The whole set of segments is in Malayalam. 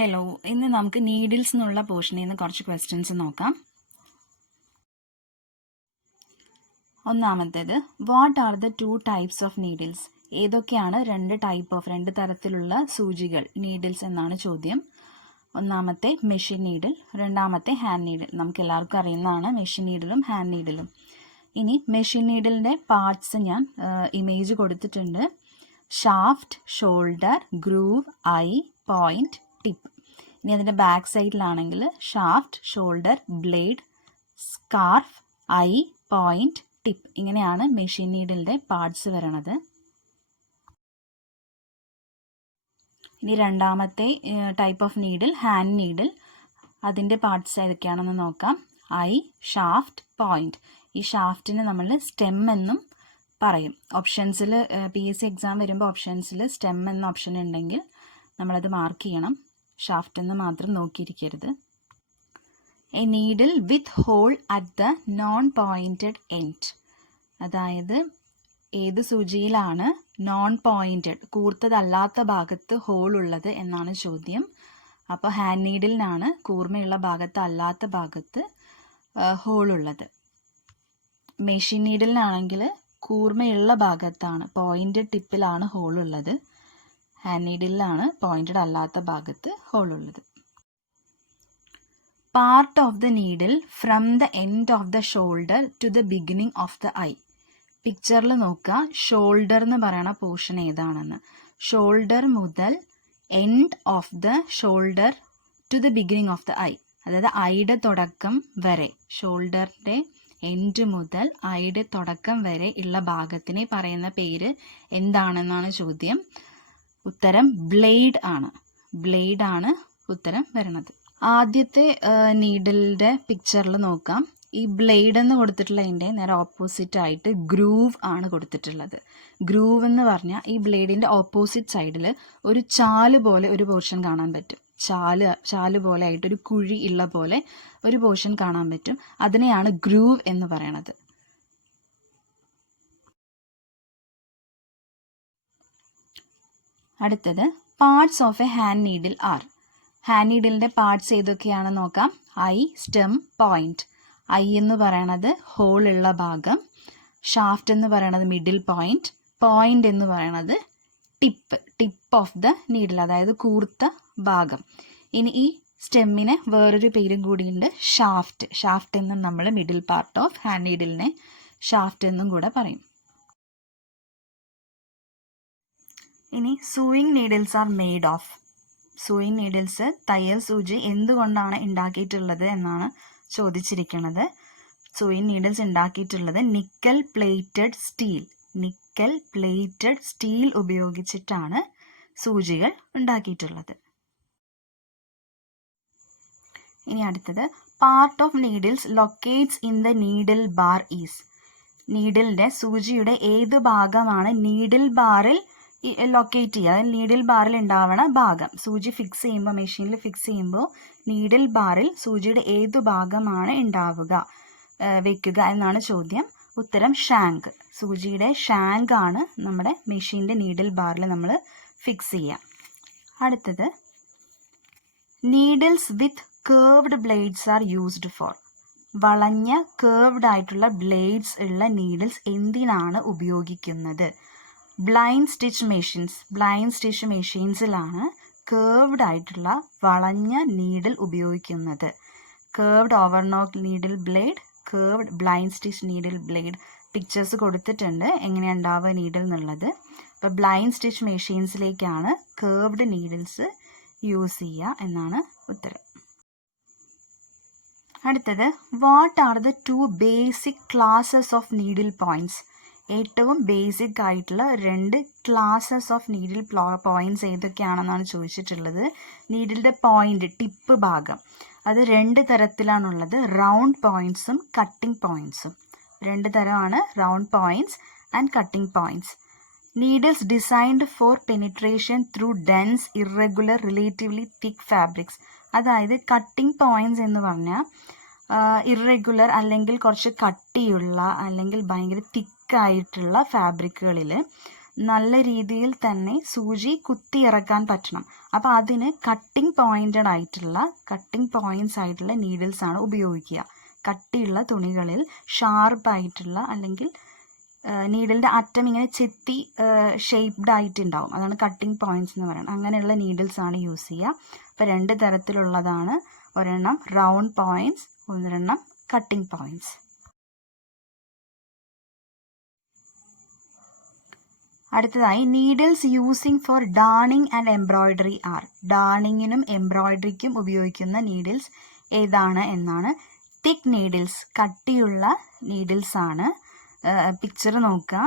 ഹലോ, ഇന്ന് നമുക്ക് നീഡിൽസ് എന്നുള്ള പോർഷനിൽ നിന്ന് കുറച്ച് ക്വസ്റ്റ്യൻസ് നോക്കാം. ഒന്നാമത്തേത്, what are the 2 types of needles? ഏതൊക്കെയാണ് രണ്ട് തരത്തിലുള്ള സൂചികൾ, നീഡിൽസ് എന്നാണ് ചോദ്യം. ഒന്നാമത്തെ മെഷീൻ നീഡിൽ, രണ്ടാമത്തെ ഹാൻഡ് നീഡിൽ. നമുക്ക് എല്ലാവർക്കും അറിയുന്നതാണ് മെഷീൻ നീഡിലും ഹാൻഡ് നീഡിലും. ഇനി മെഷീൻ നീഡിലിൻ്റെ പാർട്സ് ഞാൻ ഇമേജ് കൊടുത്തിട്ടുണ്ട്. Shaft, shoulder, groove, eye, point, tip. ഇനി അതിൻ്റെ ബാക്ക് സൈഡിലാണെങ്കിൽ shaft, shoulder, blade, scarf, eye, point, tip. ഇങ്ങനെയാണ് മെഷീൻ നീഡിലിൻ്റെ പാർട്സ് വരണത്. ഇനി രണ്ടാമത്തെ type of needle hand needle. അതിൻ്റെ പാർട്സ് ഏതൊക്കെയാണെന്ന് നോക്കാം. I, shaft, point. ഈ ഷാഫ്റ്റിന് നമ്മൾ സ്റ്റെം എന്നും പറയും. ഓപ്ഷൻസിൽ PSC എക്സാം വരുമ്പോൾ ഓപ്ഷൻസിൽ സ്റ്റെം എന്ന ഓപ്ഷൻ ഉണ്ടെങ്കിൽ നമ്മളത് മാർക്ക് ചെയ്യണം. ഷാഫ്റ്റ് എന്ന് മാത്രം നോക്കിയിരിക്കരുത്. A needle with hole at the non pointed end. അതായത് ഏത് സൂചിയിലാണ് നോൺ പോയിന്റഡ്, കൂർത്തതല്ലാത്ത ഭാഗത്ത് ഹോൾ ഉള്ളത് എന്നാണ് ചോദ്യം. അപ്പോൾ ഹാൻഡ് നീഡിലിനാണ് കൂർമ്മയുള്ള ഭാഗത്ത് അല്ലാത്ത ഭാഗത്ത് ഹോൾ ഉള്ളത്. മെഷീൻ നീഡിലിനാണെങ്കിൽ കൂർമ്മയുള്ള ഭാഗത്താണ്, പോയിന്റഡ് ടിപ്പിലാണ് ഹോൾ ഉള്ളത്. ഹാൻഡ് നീഡിലാണ് പോയിന്റഡ് അല്ലാത്ത ഭാഗത്ത് ഹോൾ ഉള്ളത്. Part of the needle from the end of the shoulder to the beginning of the eye. പിക്ചറിൽ നോക്കുക, ഷോൾഡർ എന്ന് പറയുന്ന പോർഷൻ ഏതാണെന്ന്. ഷോൾഡർ മുതൽ end of the shoulder to the beginning of the eye, അതായത് ഐയുടെ തുടക്കം വരെ, ഷോൾഡറിൻ്റെ എൻഡ് മുതൽ ഐയുടെ തുടക്കം വരെ ഉള്ള ഭാഗത്തിനെ പറയുന്ന പേര് എന്താണെന്നാണ് ചോദ്യം. ഉത്തരം ബ്ലേഡ് ആണ്. ബ്ലേഡ് ആണ് ഉത്തരം വരുന്നത്. ആദ്യത്തെ നീഡിലിൻ്റെ പിക്ചറിൽ നോക്കാം. ഈ ബ്ലേഡ് എന്ന് കൊടുത്തിട്ടുള്ളതിൻ്റെ നേരെ ഓപ്പോസിറ്റ് ആയിട്ട് ഗ്രൂവ് ആണ് കൊടുത്തിട്ടുള്ളത്. ഗ്രൂവ് എന്ന് പറഞ്ഞാൽ ഈ ബ്ലേഡിൻ്റെ ഓപ്പോസിറ്റ് സൈഡിൽ ഒരു ചാല് പോലെ ഒരു പോർഷൻ കാണാൻ പറ്റും. ചാല് പോലെ ആയിട്ട് ഒരു കുഴി ഉള്ള പോലെ ഒരു പോർഷൻ കാണാൻ പറ്റും. അതിനെയാണ് ഗ്രൂവ് എന്ന് പറയണത്. അടുത്തത്, parts of a hand needle are. Hand നീഡിലിൻ്റെ പാർട്സ് ഏതൊക്കെയാണെന്ന് നോക്കാം. I, stem, point. ഐ എന്ന് പറയണത് ഹോൾ ഉള്ള ഭാഗം, ഷാഫ്റ്റ് എന്ന് പറയണത് മിഡിൽ പോയിന്റ്, പോയിന്റ് എന്ന് പറയണത് ടിപ്പ് ഓഫ് ദ നീഡിൽ, അതായത് കൂർത്ത ഭാഗം. ഇനി ഈ സ്റ്റെമ്മിന് വേറൊരു പേരും കൂടിയുണ്ട്, ഷാഫ്റ്റ് എന്നും നമ്മൾ മിഡിൽ പാർട്ട് ഓഫ് ഹാൻഡ് നീഡിലിനെ ഷാഫ്റ്റ് എന്നും കൂടെ പറയും. ഇനി sewing needles are made of. Sewing needles, തയ്യൽ സൂചി എന്തുകൊണ്ടാണ് ഉണ്ടാക്കിയിട്ടുള്ളത് എന്നാണ് ചോദിച്ചിരിക്കുന്നത്. സൂയിങ് നീഡിൽസ് ഉണ്ടാക്കിയിട്ടുള്ളത് നിക്കൽ പ്ലേറ്റഡ് സ്റ്റീൽ ഉപയോഗിച്ചിട്ടാണ് സൂചികൾ ഉണ്ടാക്കിയിട്ടുള്ളത്. ഇനി അടുത്തത്, part of needles locates in the needle bar is. നീഡിലിൻ്റെ സൂചിയുടെ ഏത് ഭാഗമാണ് നീഡിൽ ബാറിൽ ലൊക്കേറ്റ് ചെയ്യുക, അതായത് നീഡിൽ ബാറിൽ ഉണ്ടാവണ ഭാഗം. സൂചി ഫിക്സ് ചെയ്യുമ്പോൾ, മെഷീനിൽ ഫിക്സ് ചെയ്യുമ്പോൾ നീഡിൽ ബാറിൽ സൂചിയുടെ ഏതു ഭാഗമാണ് വെക്കുക എന്നാണ് ചോദ്യം. ഉത്തരം ഷാങ്ക്. സൂചിയുടെ ഷാങ്ക് ആണ് നമ്മുടെ മെഷീൻ്റെ നീഡിൽ ബാറിൽ നമ്മൾ ഫിക്സ് ചെയ്യുക. അടുത്തത്, നീഡിൽസ് വിത്ത് curved blades R used four. വളഞ്ഞ കേർവ്ഡ് ആയിട്ടുള്ള ബ്ലേഡ്സ് ഉള്ള നീഡിൽസ് എന്തിനാണ് ഉപയോഗിക്കുന്നത്? ബ്ലൈൻഡ് സ്റ്റിച്ച് മെഷീൻസിലാണ് കേർവ്ഡ് ആയിട്ടുള്ള വളഞ്ഞ നീഡിൽ ഉപയോഗിക്കുന്നത്. Curved overlock needle blade, curved blind stitch needle blade. Pictures കൊടുത്തിട്ടുണ്ട് എങ്ങനെയാണ് ഉണ്ടാവുക നീഡിൽ എന്നുള്ളത്. അപ്പോൾ ബ്ലൈൻഡ് സ്റ്റിച്ച് മെഷീൻസിലേക്കാണ് കേർവ്ഡ് നീഡിൽസ് യൂസ് ചെയ്യുക എന്നാണ് ഉത്തരം. അടുത്തത്, what are the 2 basic classes of needle points? ഏറ്റവും ബേസിക് ആയിട്ടുള്ള 2 ക്ലാസസ് ഓഫ് നീഡിൽ പോയിന്റ്സ് ഏതൊക്കെയാണെന്നാണ് ചോദിച്ചിട്ടുള്ളത്. നീഡിലിൻ്റെ പോയിന്റ്, ടിപ്പ് ഭാഗം, അത് 2 തരത്തിലാണുള്ളത്. Round പോയിന്റ്സും cutting പോയിന്റ്സും. 2 തരമാണ്, round points and cutting points. Needles designed for penetration through dense, irregular, relatively thick fabrics. അതായത് കട്ടിംഗ് പോയിന്റ്സ് എന്ന് പറഞ്ഞാൽ ഇറഗുലർ അല്ലെങ്കിൽ കുറച്ച് കട്ടിയുള്ള അല്ലെങ്കിൽ ഭയങ്കര തിക്കായിട്ടുള്ള ഫാബ്രിക്കുകളിൽ നല്ല രീതിയിൽ തന്നെ സൂചി കുത്തിയിറക്കാൻ പറ്റണം. അപ്പോൾ അതിന് കട്ടിംഗ് പോയിന്റ്സ് ആയിട്ടുള്ള നീഡിൽസ് ആണ് ഉപയോഗിക്കുക. കട്ടിയുള്ള തുണികളിൽ ഷാർപ്പായിട്ടുള്ള അല്ലെങ്കിൽ നീഡിലിൻ്റെ അറ്റം ഇങ്ങനെ ചെത്തി ഷേപ്ഡ് ആയിട്ടുണ്ടാവും. അതാണ് കട്ടിംഗ് പോയിന്റ്സ് എന്ന് പറയുന്നത്. അങ്ങനെയുള്ള നീഡിൽസ് ആണ് യൂസ് ചെയ്യുക. അപ്പോൾ 2 തരത്തിലുള്ളതാണ്. ഒരെണ്ണം റൗണ്ട് പോയിന്റ്സ്, ഒരെണ്ണം കട്ടിംഗ് പോയിന്റ്സ്. അടുത്തതായി needles using for darning and embroidery are. ഡാണിങ്ങിനും എംബ്രോയിഡറിക്കും ഉപയോഗിക്കുന്ന നീഡിൽസ് ഏതാണ് എന്നാണ്. തിക്ക് നീഡിൽസ്, കട്ടിയുള്ള നീഡിൽസ് ആണ്. പിക്ചർ നോക്കുക.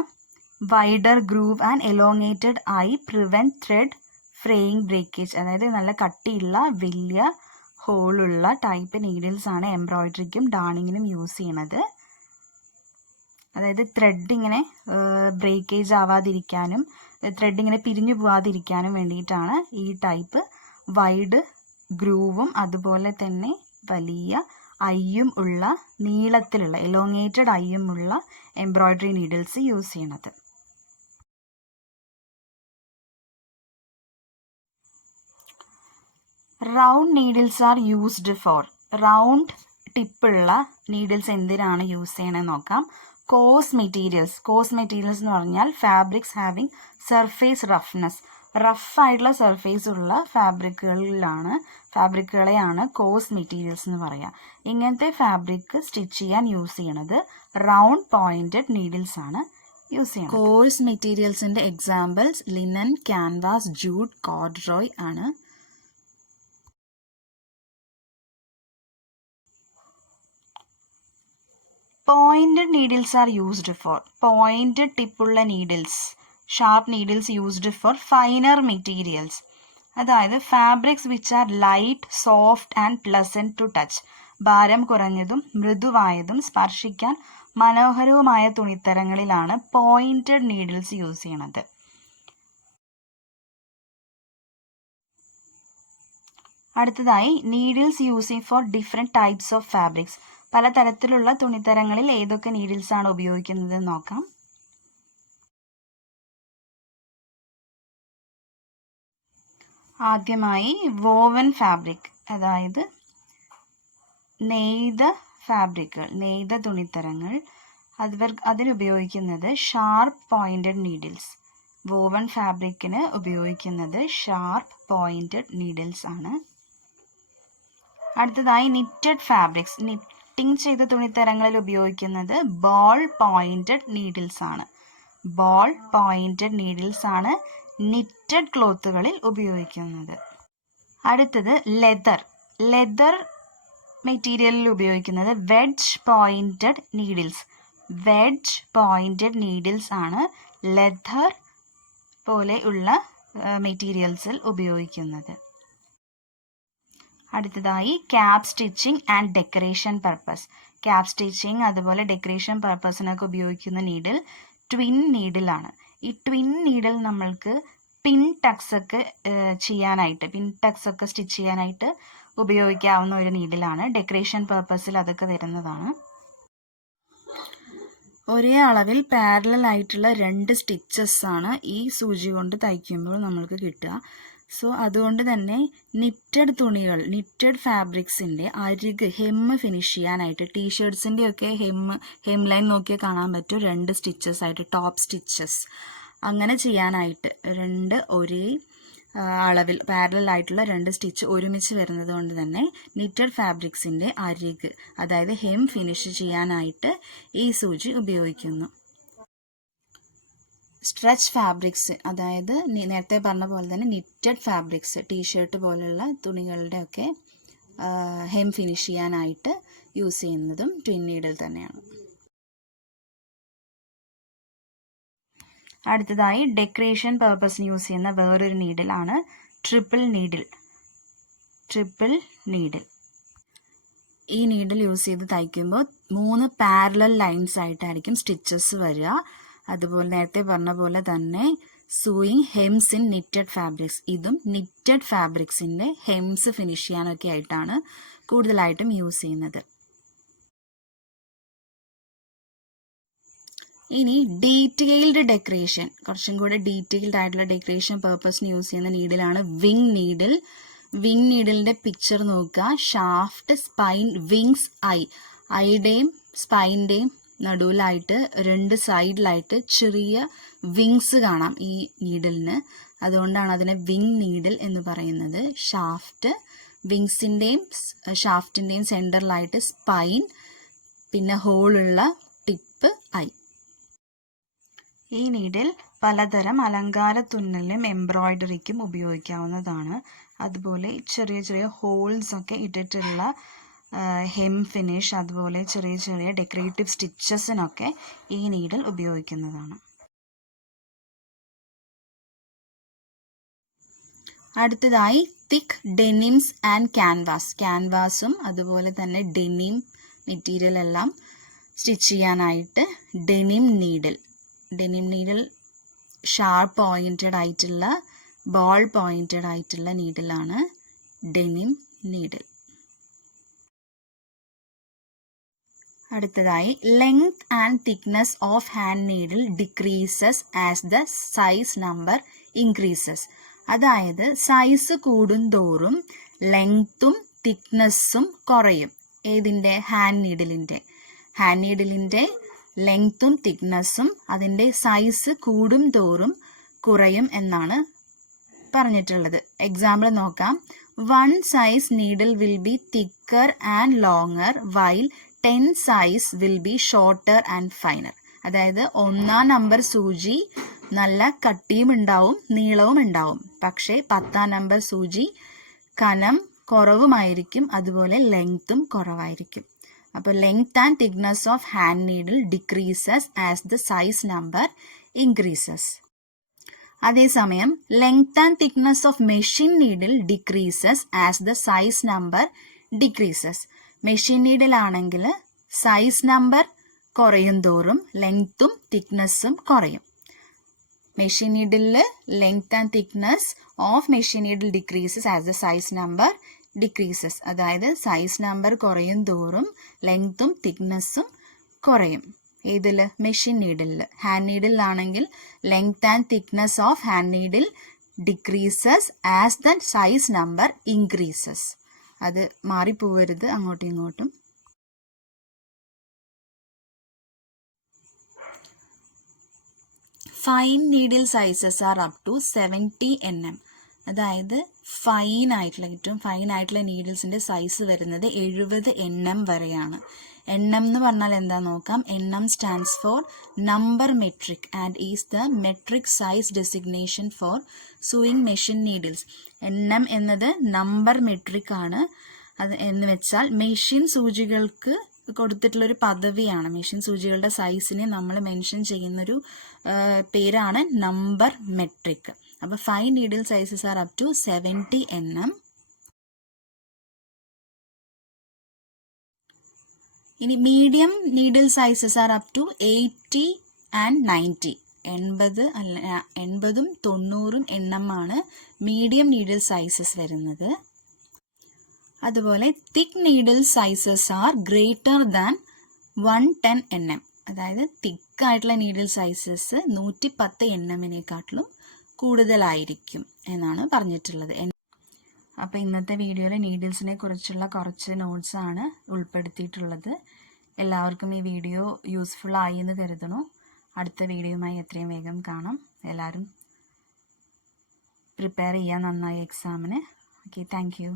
Wider groove and elongated eye prevent thread fraying breakage. അതായത് നല്ല കട്ടിയുള്ള വലിയ ഹോളുള്ള ടൈപ്പ് നീഡിൽസ് ആണ് എംബ്രോയിഡറിക്കും ഡാണിങ്ങിനും യൂസ് ചെയ്യണത്. അതായത് ത്രെഡ് ഇങ്ങനെ ബ്രേക്കേജ് ആവാതിരിക്കാനും ത്രെഡ് ഇങ്ങനെ പിരിഞ്ഞു പോവാതിരിക്കാനും വേണ്ടിയിട്ടാണ് ഈ ടൈപ്പ് വൈഡ് ഗ്രൂവും അതുപോലെ തന്നെ വലിയ ഐയും ഉള്ള നീളത്തിലുള്ള എലോങ്ങേറ്റഡ് ഐയും ഉള്ള എംബ്രോയിഡറി നീഡിൽസ് യൂസ് ചെയ്യണത്. Round needles are used for. Round ടിപ്പുള്ള നീഡിൽസ് എന്തിനാണ് യൂസ് ചെയ്യണമെന്ന് നോക്കാം. കോഴ്സ് മെറ്റീരിയൽസ് എന്ന് പറഞ്ഞാൽ ഫാബ്രിക്സ് ഹാവിങ് സർഫേസ് റഫ്നെസ്. റഫായിട്ടുള്ള സർഫേസ് ഉള്ള ഫാബ്രിക്കുകളെയാണ് കോഴ്സ് മെറ്റീരിയൽസ് എന്ന് പറയുക. ഇങ്ങനത്തെ ഫാബ്രിക് സ്റ്റിച്ച് ചെയ്യാൻ യൂസ് ചെയ്യണത് റൗണ്ട് പോയിന്റഡ് നീഡിൽസ് ആണ് യൂസ് ചെയ്യുന്നത്. കോഴ്സ് മെറ്റീരിയൽസിന്റെ examples linen, canvas, jute, corduroy ആണ്. Pointed needles are used for. പോയിന്റഡ് ടിപ്പുള്ള നീഡിൽസ്, sharp needles used for finer materials. അതായത് fabrics which are light, soft and pleasant to touch. ഭാരം കുറഞ്ഞതും മൃദുവായതും സ്പർശിക്കാൻ മനോഹരവുമായ തുണിത്തരങ്ങളിലാണ് പോയിന്റഡ് നീഡിൽസ് യൂസ് ചെയ്യണത്. അടുത്തതായി needles using for different types of fabrics. പലതരത്തിലുള്ള തുണിത്തരങ്ങളിൽ ഏതൊക്കെ നീഡിൽസ് ആണ് ഉപയോഗിക്കുന്നത് നോക്കാം. ആദ്യമായി വോവൻ ഫാബ്രിക്, അതായത് നെയ്ത തുണിത്തരങ്ങൾ, അതിനുപയോഗിക്കുന്നത് ഷാർപ്പ് പോയിന്റഡ് നീഡിൽസ്. വോവൻ ഫാബ്രിക്കിന് ഉപയോഗിക്കുന്നത് ഷാർപ്പ് പോയിന്റഡ് നീഡിൽസ് ആണ്. അടുത്തതായി നിറ്റഡ് ഫാബ്രിക്സ്, നിറ്റിംഗ് ചെയ്ത തുണിത്തരങ്ങളിൽ ഉപയോഗിക്കുന്നത് ബോൾ പോയിന്റഡ് നീഡിൽസ് ആണ്. ബോൾ പോയിന്റഡ് നീഡിൽസ് ആണ് നിറ്റഡ് ക്ലോത്തുകളിൽ ഉപയോഗിക്കുന്നത്. അടുത്തത് ലെതർ മെറ്റീരിയലിൽ ഉപയോഗിക്കുന്നത് വെഡ്ജ് പോയിന്റഡ് നീഡിൽസ് ആണ് ലെതർ പോലെയുള്ള മെറ്റീരിയൽസിൽ ഉപയോഗിക്കുന്നത്. അടുത്തതായി cap stitching and decoration purpose. Cap stitching അതുപോലെ ഡെക്കറേഷൻ പർപ്പസിനൊക്കെ ഉപയോഗിക്കുന്ന നീഡിൽ ട്വിൻ നീഡിലാണ്. ഈ ട്വിൻ നീഡിൽ നമ്മൾക്ക് പിൻ ടക്സ് ഒക്കെ സ്റ്റിച്ച് ചെയ്യാനായിട്ട് ഉപയോഗിക്കാവുന്ന ഒരു നീഡിലാണ്. ഡെക്കറേഷൻ പർപ്പസിൽ അതൊക്കെ വരുന്നതാണ്. ഒരേ അളവിൽ പാരലൽ ആയിട്ടുള്ള 2 സ്റ്റിച്ചസ് ആണ് ഈ സൂചി കൊണ്ട് തയ്ക്കുമ്പോൾ നമ്മൾക്ക് കിട്ടുക. സോ അതുകൊണ്ട് തന്നെ നിറ്റഡ് ഫാബ്രിക്സിൻ്റെ അരിക് ഹെമ്മ് ഫിനിഷ് ചെയ്യാനായിട്ട് ടീഷർട്സിൻ്റെ ഒക്കെ ഹെം ലൈൻ നോക്കിയാൽ കാണാൻ പറ്റും 2 സ്റ്റിച്ചസ് ആയിട്ട്, ടോപ്പ് സ്റ്റിച്ചസ്. അങ്ങനെ ചെയ്യാനായിട്ട് 2 ഒരേ അളവിൽ പാരലൽ ആയിട്ടുള്ള 2 സ്റ്റിച്ച് ഒരുമിച്ച് വരുന്നത് കൊണ്ട് തന്നെ നിറ്റഡ് ഫാബ്രിക്സിൻ്റെ അരിക്, അതായത് ഹെം ഫിനിഷ് ചെയ്യാനായിട്ട് ഈ സൂചി ഉപയോഗിക്കുന്നു. സ്ട്രെച്ച് ഫാബ്രിക്സ്, അതായത് നേരത്തെ പറഞ്ഞ പോലെ തന്നെ നിറ്റഡ് ഫാബ്രിക്സ്, ടീഷർട്ട് പോലുള്ള തുണികളുടെയൊക്കെ ഹെം ഫിനിഷ് ചെയ്യാനായിട്ട് യൂസ് ചെയ്യുന്നതും ട്വിൻ നീഡിൽ തന്നെയാണ്. അടുത്തതായി ഡെക്കറേഷൻ പർപ്പസിന് യൂസ് ചെയ്യുന്ന വേറൊരു നീഡിലാണ് ട്രിപ്പിൾ നീഡിൽ. ഈ നീഡിൽ യൂസ് ചെയ്ത് തയ്ക്കുമ്പോൾ 3 പാരലൽ ലൈൻസ് ആയിട്ടായിരിക്കും സ്റ്റിച്ചസ് വരിക. അതുപോലെ നേരത്തെ പറഞ്ഞ പോലെ തന്നെ സൂയിങ് ഹെംസ് ഇൻ നിറ്റഡ് ഫാബ്രിക്സ്, ഇതും നിറ്റഡ് ഫാബ്രിക്സിൻ്റെ ഹെംസ് ഫിനിഷ് ചെയ്യാനൊക്കെ ആയിട്ടാണ് കൂടുതലായിട്ടും യൂസ് ചെയ്യുന്നത്. ഇനി ഡീറ്റെയിൽഡ് ഡെക്കറേഷൻ, കുറച്ചും കൂടെ ഡീറ്റെയിൽഡ് ആയിട്ടുള്ള ഡെക്കറേഷൻ പർപ്പസിന് യൂസ് ചെയ്യുന്ന നീഡിലാണ് വിങ് നീഡിൽ. വിങ് നീഡിലിന്റെ പിക്ചർ നോക്കുക. ഷാഫ്റ്റ്, സ്പൈൻ, വിങ്സ്, ഐയുടെയും സ്പൈൻ്റെയും നടുവിലായിട്ട് 2 സൈഡിലായിട്ട് ചെറിയ വിങ്സ് കാണാം ഈ നീഡിലിന്. അതുകൊണ്ടാണ് അതിനെ വിങ് നീഡിൽ എന്ന് പറയുന്നത്. ഷാഫ്റ്റ്, വിങ്സിൻ്റെയും ഷാഫ്റ്റിൻ്റെയും സെൻറ്ററിലായിട്ട് സ്പൈൻ, പിന്നെ ഹോളുള്ള ടിപ്പ്, ഐ. ഈ നീഡിൽ പലതരം അലങ്കാര തുന്നലിനും എംബ്രോയിഡറിക്കും ഉപയോഗിക്കാവുന്നതാണ്. അതുപോലെ ചെറിയ ചെറിയ ഹോൾസ് ഒക്കെ ഇട്ടിട്ടുള്ള ഹെം ഫിനിഷ്, അതുപോലെ ചെറിയ ചെറിയ ഡെക്കറേറ്റീവ് സ്റ്റിച്ചസിനൊക്കെ ഈ നീഡിൽ ഉപയോഗിക്കുന്നതാണ്. അടുത്തതായി തിക്ക് ഡെനിംസ് ആൻഡ് ക്യാൻവാസ്. ക്യാൻവാസും അതുപോലെ തന്നെ ഡെനിം മെറ്റീരിയൽ എല്ലാം സ്റ്റിച്ച് ചെയ്യാനായിട്ട് denim needle. Denim needle sharp pointed ആയിട്ടുള്ള, ബോൾ പോയിൻറ്റഡ് ആയിട്ടുള്ള നീഡിലാണ് ഡെനിം നീഡിൽ. അടുത്തതായി length and thickness of hand needle decreases as the size number increases. അതായത് സൈസ് കൂടുന്തോറും ലെങ്ത്തും തിക്നെസ്സും കുറയും. ഏതിൻ്റെ? ഹാൻഡ് നീഡിലിൻ്റെ. ഹാൻഡ് നീഡിലിൻ്റെ ലെങ്ത്തും തിക്നെസ്സും അതിൻ്റെ സൈസ് കൂടും തോറും കുറയും എന്നാണ് പറഞ്ഞിട്ടുള്ളത്. എക്സാമ്പിൾ നോക്കാം. 1 size needle will be thicker and longer while 10 size will be shorter and finer. അതായത് 1ാം നമ്പർ സൂചി നല്ല കട്ടിയും ഉണ്ടാവും നീളവും ഉണ്ടാവും. പക്ഷേ 10ാം നമ്പർ സൂചി കനം കുറവുമായിരിക്കും, അതുപോലെ ലെങ്ത്തും കുറവായിരിക്കും. അപ്പോൾ length and thickness of hand needle decreases as the size number increases. അതേസമയം length and thickness of machine needle decreases as the size number decreases. Machine നീഡിലാണെങ്കിൽ സൈസ് നമ്പർ കുറയും തോറും ലെങ്ത്തും തിക്നെസ്സും കുറയും. മെഷീൻ നീഡിലിൽ length and thickness of machine needle decreases as the size number decreases. അതായത് സൈസ് നമ്പർ കുറയും തോറും ലെങ്ത്തും തിക്നെസ്സും കുറയും. ഏതിൽ? മെഷീൻ നീഡിലിൽ. ഹാൻഡ് നീഡിലാണെങ്കിൽ length and thickness of hand needle decreases as the size number increases. അത് മാറിപ്പോവരുത് അങ്ങോട്ടും ഇങ്ങോട്ടും. Fine needle sizes are up to 70 mm. അതായത് ഫൈൻ ആയിട്ടുള്ള, ഏറ്റവും ഫൈൻ ആയിട്ടുള്ള നീഡിൽസിൻ്റെ സൈസ് വരുന്നത് 70 mm വരെയാണ്. എണ്ണം എന്ന് പറഞ്ഞാൽ എന്താ നോക്കാം. എണ്ണം stands for number metric and is the metric size designation for sewing machine needles. എണ്ണം എന്നത് നമ്പർ മെട്രിക് ആണ്. അത് എന്ന് വെച്ചാൽ മെഷീൻ സൂചികൾക്ക് കൊടുത്തിട്ടുള്ളൊരു പദവിയാണ്. മെഷീൻ സൂചികളുടെ സൈസിനെ നമ്മൾ മെൻഷൻ ചെയ്യുന്നൊരു പേരാണ് നമ്പർ മെട്രിക്. അപ്പോൾ fine needle sizes are up to 70 mm. ഇനി medium needle sizes are up to 80 and 90. 80ഉം 90ഉം എണ്ണമാണ് മീഡിയം നീഡിൽ സൈസസ് വരുന്നത്. അതുപോലെ thick needle sizes are greater than 110 mm. അതായത് തിക്കായിട്ടുള്ള നീഡിൽ സൈസസ് 110 mm കൂടുതലായിരിക്കും എന്നാണ് പറഞ്ഞിട്ടുള്ളത്. അപ്പോൾ ഇന്നത്തെ വീഡിയോയിൽ നീഡിൽസിനെ കുറിച്ചുള്ള കുറച്ച് നോട്ട്സാണ് ഉൾപ്പെടുത്തിയിട്ടുള്ളത്. എല്ലാവർക്കും ഈ വീഡിയോ യൂസ്ഫുൾ ആയി എന്ന് കരുതണു. അടുത്ത വീഡിയോയുമായി എത്രയും വേഗം കാണാം. എല്ലാവരും പ്രിപ്പയർ ചെയ്യാൻ നന്നായി എക്സാമിന്. Okay, thank you.